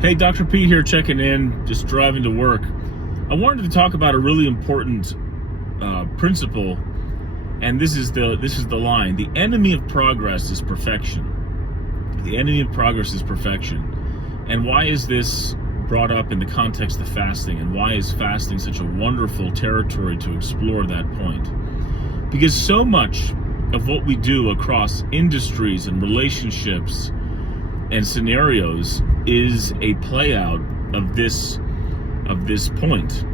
Hey, Dr. P here checking in, just driving to work. I wanted to talk about a really important principle, and this is the line. The enemy of progress is perfection. The enemy of progress is perfection. And why is this brought up in the context of fasting, and why is fasting such a wonderful territory to explore that point? Because so much of what we do across industries and relationships and scenarios is a play out of this point,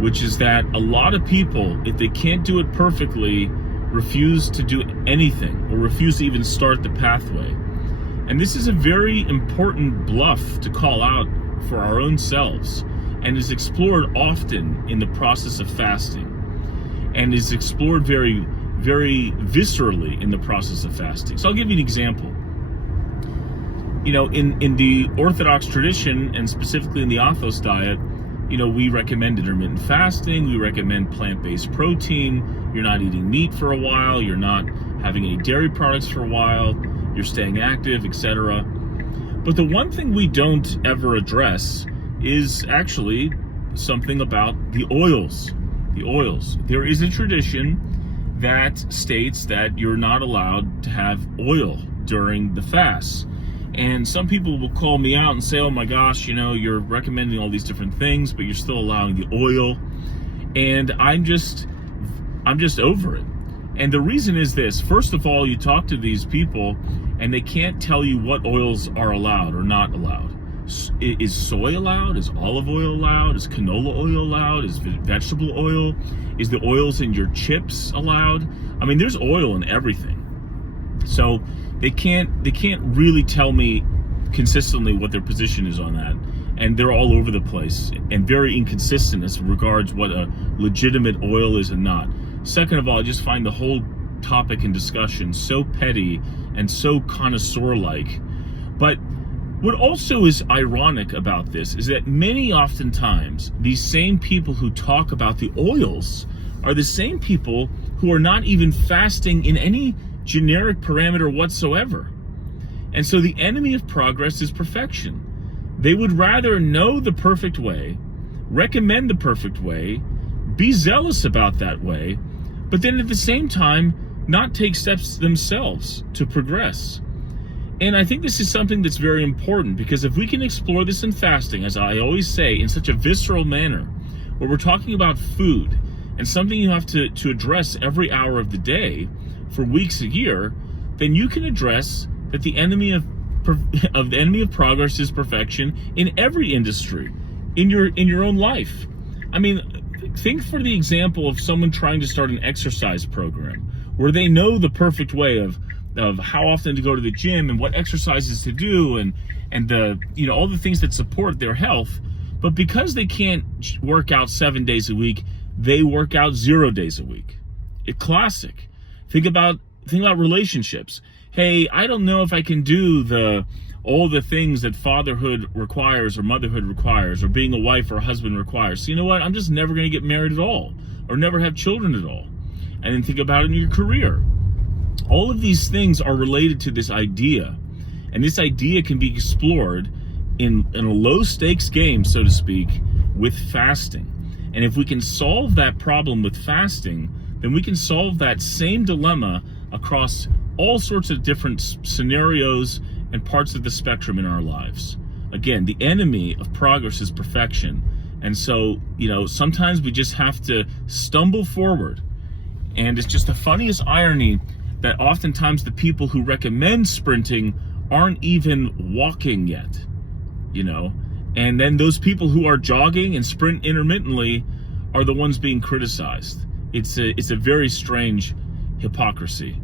which is that a lot of people, if they can't do it perfectly, refuse to do anything or refuse to even start the pathway. And this is a very important bluff to call out for our own selves, and is explored often in the process of fasting, and is explored very, very viscerally in the process of fasting. So I'll give you an example. You know, in the Orthodox tradition, and specifically in the Athos diet, you know, we recommend intermittent fasting, we recommend plant-based protein, you're not eating meat for a while, you're not having any dairy products for a while, you're staying active, etc. But the one thing we don't ever address is actually something about the oils. The oils. There is a tradition that states that you're not allowed to have oil during the fast. And some people will call me out and say, oh my gosh, you know, you're recommending all these different things, but you're still allowing the oil. And I'm just over it. And the reason is this. First of all, you talk to these people and they can't tell you what oils are allowed or not allowed. Is soy allowed? Is olive oil allowed? Is canola oil allowed? Is vegetable oil? Is the oils in your chips allowed? I mean, there's oil in everything. So they can't really tell me consistently what their position is on that. And they're all over the place and very inconsistent as regards what a legitimate oil is and not. Second of all, I just find the whole topic and discussion so petty and so connoisseur-like. But what also is ironic about this is that oftentimes, these same people who talk about the oils are the same people who are not even fasting in any generic parameter whatsoever. And so the enemy of progress is perfection. They would rather know the perfect way, recommend the perfect way, be zealous about that way, but then at the same time, not take steps themselves to progress. And I think this is something that's very important, because if we can explore this in fasting, as I always say, in such a visceral manner, where we're talking about food and something you have to address every hour of the day for weeks a year, then you can address that the enemy of progress is perfection in every industry, in your own life. I mean, think for the example of someone trying to start an exercise program where they know the perfect way of how often to go to the gym and what exercises to do and the, you know, all the things that support their health. But because they can't work out 7 days a week, they work out 0 days a week. It's classic. Think about relationships. Hey, I don't know if I can do all the things that fatherhood requires or motherhood requires or being a wife or a husband requires. So you know what? I'm just never going to get married at all or never have children at all. And then think about it in your career. All of these things are related to this idea. And this idea can be explored in a low stakes game, so to speak, with fasting. And if we can solve that problem with fasting, then we can solve that same dilemma across all sorts of different scenarios and parts of the spectrum in our lives. Again, the enemy of progress is perfection. And so, you know, sometimes we just have to stumble forward. And it's just the funniest irony that oftentimes the people who recommend sprinting aren't even walking yet, you know? And then those people who are jogging and sprint intermittently are the ones being criticized. It's a very strange hypocrisy.